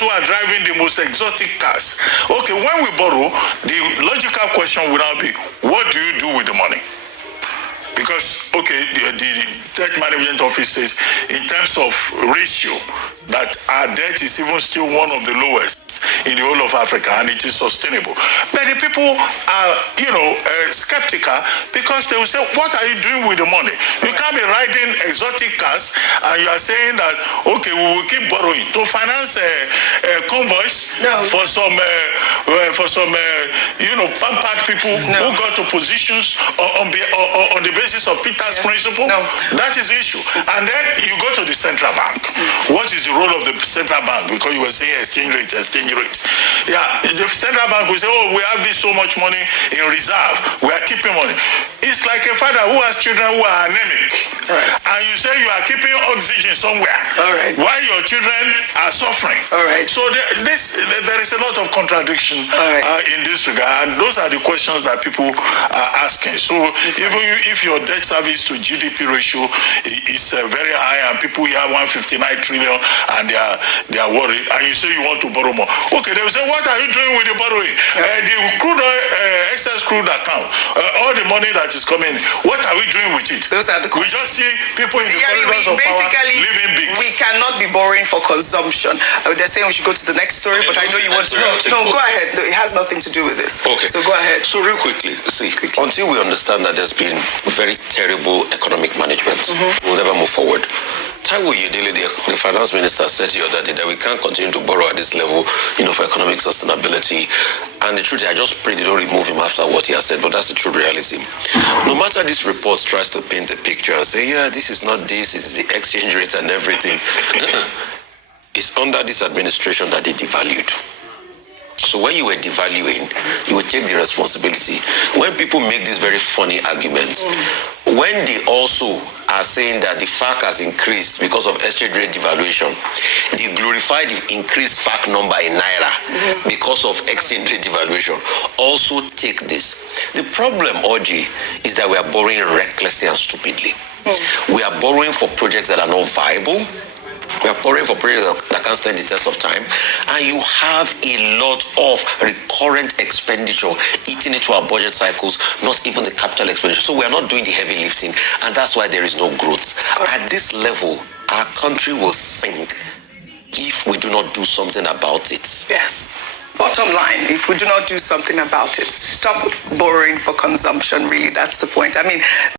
who are driving the most exotic cars. Okay, when we borrow, the logical question will now be, what do you do with the money? Because, okay, the debt management office says, in terms of ratio, that our debt is even still one of the lowest in the whole of Africa, and it is sustainable. But the people are, skeptical, because they will say, what are you doing with the money? You can't be riding exotic cars, and you are saying that, okay, we will keep borrowing to finance convoys for some pampered people who got to positions on the basis of Peter's principle. That is the issue. And then you go to the central bank. What is the role of the central bank? Because you were saying exchange rate. Yeah, the central bank will say, oh, we have this so much money in reserve. We are keeping money. It's like a father who has children who are anemic. Right. And you say you are keeping oxygen somewhere. All right. While your children are suffering. All right. So there is a lot of contradiction in this regard. And those are the questions that people are asking. So even if your debt service to GDP ratio is very high and people have 159 trillion and they are worried, and you say you want to borrow more. Okay, they will say, what are you doing with the borrowing? The crude oil, excess crude account, all the money that is coming, what are we doing with it? Those are the we just see people in the corridors of power living big. We cannot be borrowing for consumption. They're saying we should go to the next story, but I know you want to know. No, go ahead. It has nothing to do with this. Okay. So go ahead. So real quickly, until we understand that there's been very terrible economic management, we'll never move forward. Taiwo Yedele, the finance minister, said the other day that we can't continue to borrow at this level, for economic sustainability. And the truth is, I just pray they don't remove him after what he has said, but that's the true reality. No matter this report tries to paint a picture and say, yeah, this is not this, it's the exchange rate and everything. It's under this administration that they devalued. So when you were devaluing, you would take the responsibility. When people make this very funny argument, when they also are saying that the FAC has increased because of exchange rate devaluation, they glorify the increased FAC number in Naira because of exchange rate devaluation. Also take this. The problem, Oji, is that we are borrowing recklessly and stupidly. We are borrowing for projects that are not viable. We are borrowing for projects that can't stand the test of time, and you have a lot of recurrent expenditure eating into our budget cycles, not even the capital expenditure. So we are not doing the heavy lifting, and that's why there is no growth. At this level, our country will sink if we do not do something about it. Yes. Bottom line, if we do not do something about it, stop borrowing for consumption, really, that's the point. I mean,